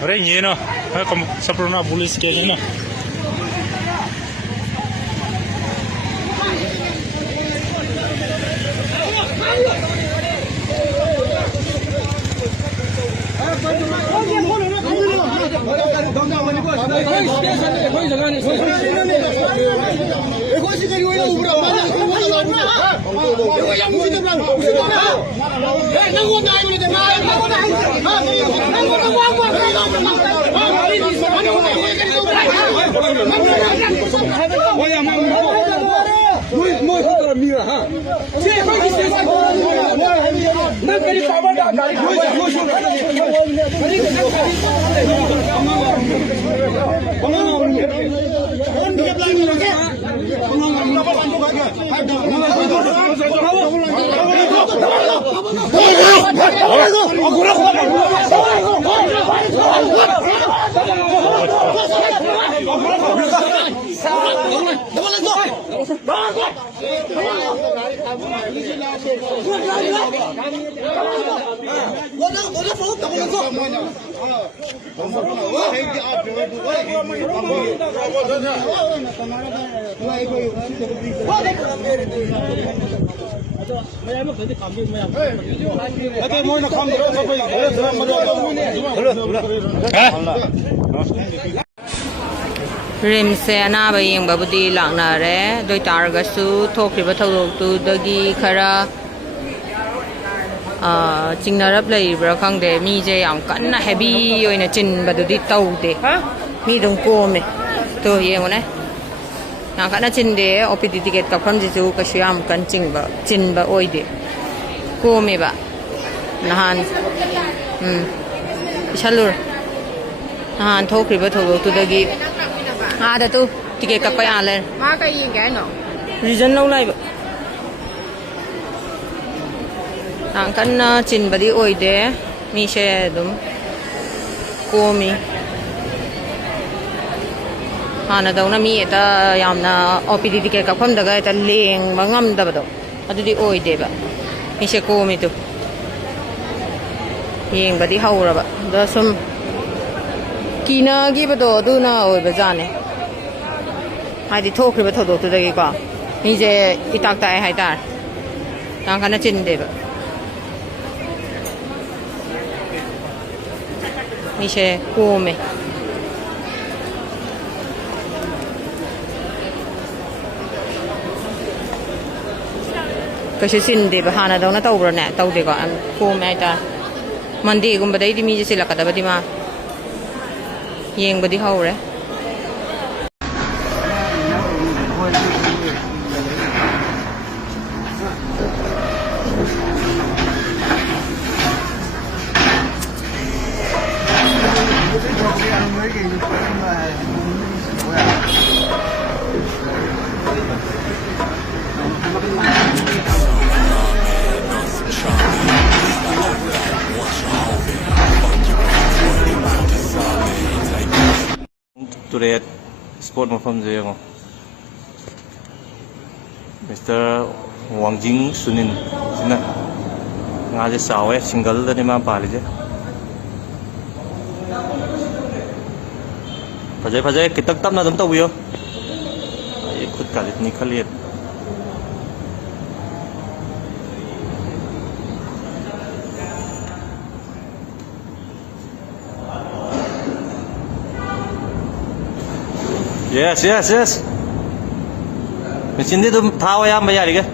Rengi no, como saprona pulis kayak no. ꯔꯤꯝꯁꯁꯦ ꯑꯅꯥꯕ ꯌꯦꯡꯕꯕꯨꯗꯤ ꯂꯥꯛꯅꯔꯦ ꯑꯗꯨ ꯑꯣꯏꯇꯥꯔꯒꯁꯨ ꯊꯣꯛꯈ꯭ꯔꯤꯕ ꯊꯧꯗꯣꯛꯇꯨꯗꯒꯤ ꯈꯔ ꯆꯤꯡꯅꯔꯞ ꯂꯩꯔꯤꯕ꯭ꯔꯥ ꯈꯪꯗꯦ ꯃꯤꯁꯦ ꯌꯥꯝ ꯀꯟꯅ ꯍꯦꯚꯤ ꯑꯣꯏꯅ ꯆꯤꯟꯕꯗꯨꯗꯤ ꯇꯧꯗꯦ ꯃꯤ ꯑꯗꯨꯝ ꯀꯣꯝꯃꯦ ꯇꯣ ꯌꯦꯡꯉꯨꯅꯦ ꯌꯥꯝ ꯀꯟꯅ ꯆꯤꯟꯗꯦ ꯑꯣ ꯄꯤ ꯗꯤ ꯇꯤꯀꯦꯠ ꯀꯛꯐꯝꯁꯤꯁꯨ ꯀꯩꯁꯨ ꯌꯥꯝ ꯀꯟꯅ ꯆꯤꯟꯕ ꯑꯣꯏꯗꯦ ꯀꯣꯝꯃꯦꯕ ꯅꯍꯥꯟ ꯏꯁꯜꯂꯨꯔ ꯅꯍꯥꯟ ꯊꯣꯛꯈ꯭ꯔꯤꯕ ꯊꯧꯗꯣꯛꯇꯨꯗꯒꯤ ꯑꯥꯗ ꯇꯨ ꯇꯤꯀꯦꯠ ꯀꯛꯄ ꯌꯥ ꯂꯩꯔꯦ ꯃꯥ ꯀꯩ ꯌꯦꯡꯒꯦ ꯍꯥꯏꯅꯣ ꯔꯤꯖꯟ ꯂꯧ ꯂꯩꯕ ꯌꯥꯝ ꯀꯟꯅ ꯆꯤꯟꯕꯗꯤ ꯑꯣꯏꯗꯦ ꯃꯤꯁꯦ ꯑꯗꯨꯝ ꯀꯣꯝꯃꯤ ꯍꯥꯟꯅꯗꯧꯅ ꯃꯤ ꯍꯦꯛꯇ ꯌꯥꯝꯅ ꯑꯣ ꯄꯤ ꯗꯤ ꯇꯤꯀꯦꯠ ꯀꯛꯐꯝꯗꯒ ꯍꯦꯛꯇ ꯂꯦꯡꯕ ꯉꯝꯗꯕꯗꯣ ꯑꯗꯨꯗꯤ ꯑꯣꯏꯗꯦꯕ ꯃꯤꯁꯦ ꯀꯣꯝꯃꯤꯗꯨ ꯌꯦꯡꯕꯗꯤ ꯍꯧꯔꯕ ꯑꯗ ꯁꯨꯝ ꯀꯤꯅꯈꯤꯕꯗꯣ ꯑꯗꯨꯅ ꯑꯣꯏꯕꯖꯥꯠꯅꯦ ꯍꯥꯏꯗꯤ ꯊꯣꯛꯈ꯭ꯔꯤꯕ ꯊꯧꯗꯣꯛꯇꯨꯗꯒꯤꯀꯣ ꯃꯤꯁꯦ ꯏꯇꯥꯛ ꯇꯥꯛꯑꯦ ꯍꯥꯏꯇꯥꯔꯦ ꯌꯥꯝ ꯀꯟꯅ ꯆꯤꯟꯗꯦꯕ ꯃꯤꯁꯦ ꯀꯣꯝꯃꯦ ꯀꯩꯁꯨ ꯆꯤꯟꯗꯦꯕ ꯍꯥꯟꯅꯗꯧꯅ ꯇꯧꯕ꯭ꯔꯅꯦ ꯇꯧꯗꯦꯀꯣ ꯌꯥꯝ ꯀꯣꯝꯃꯦ ꯍꯥꯏꯇꯥꯔꯦ ꯃꯟꯗꯦꯒꯨꯝꯕꯗꯩꯗꯤ ꯃꯤꯁꯦ ꯆꯤꯜꯂꯛꯀꯗꯕꯗꯤ ꯃꯥ ꯌꯦꯡꯕꯗꯤ ꯍꯧꯔꯦ Turret sport mafamje yemo Mr. Wangjing Sunin sina ngaje sawe single da ni ma palije Phajai kitak tam na dum tawiyo ai khud kalit ni khaliet Yes. Mesin itu tahu ya bayar ke?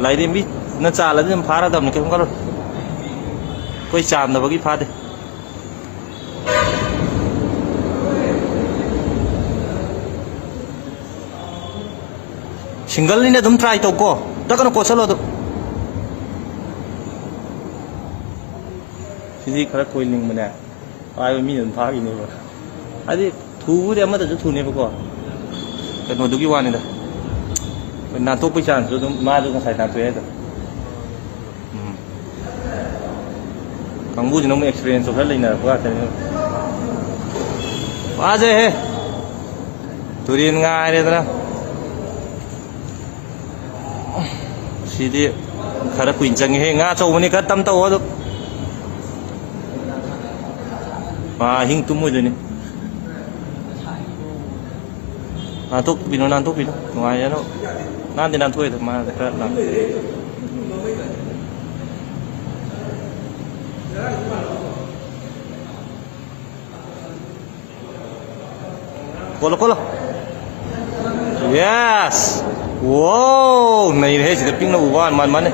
Lain ini na cala ni parah dah mungkin kalau kau cam dah bagi parah. Single ni dah try tu ko, dah kan kau selalu tu. Sini kalau kau ini mana, ayam minum parah ini ber. Adi thu dia mah tu thu ni pokok. Kan mau dugi wan ini dah. Nanti pun jangan tu mah tu kan saya nanti ada. Kamu jadi nombor experience orang lain ada buat ni. Aje he. Turin ngai dia tu lah. Sini khara kuincang he ngai cakap ni kat tam tahu tu. mà hình tung môi rồi này à thuốc vì nó thuốc vì nó ngoài nó nan thì nan thôi thôi mà làm cô lo yes wow này thế chỉ tập trung nó uban man man này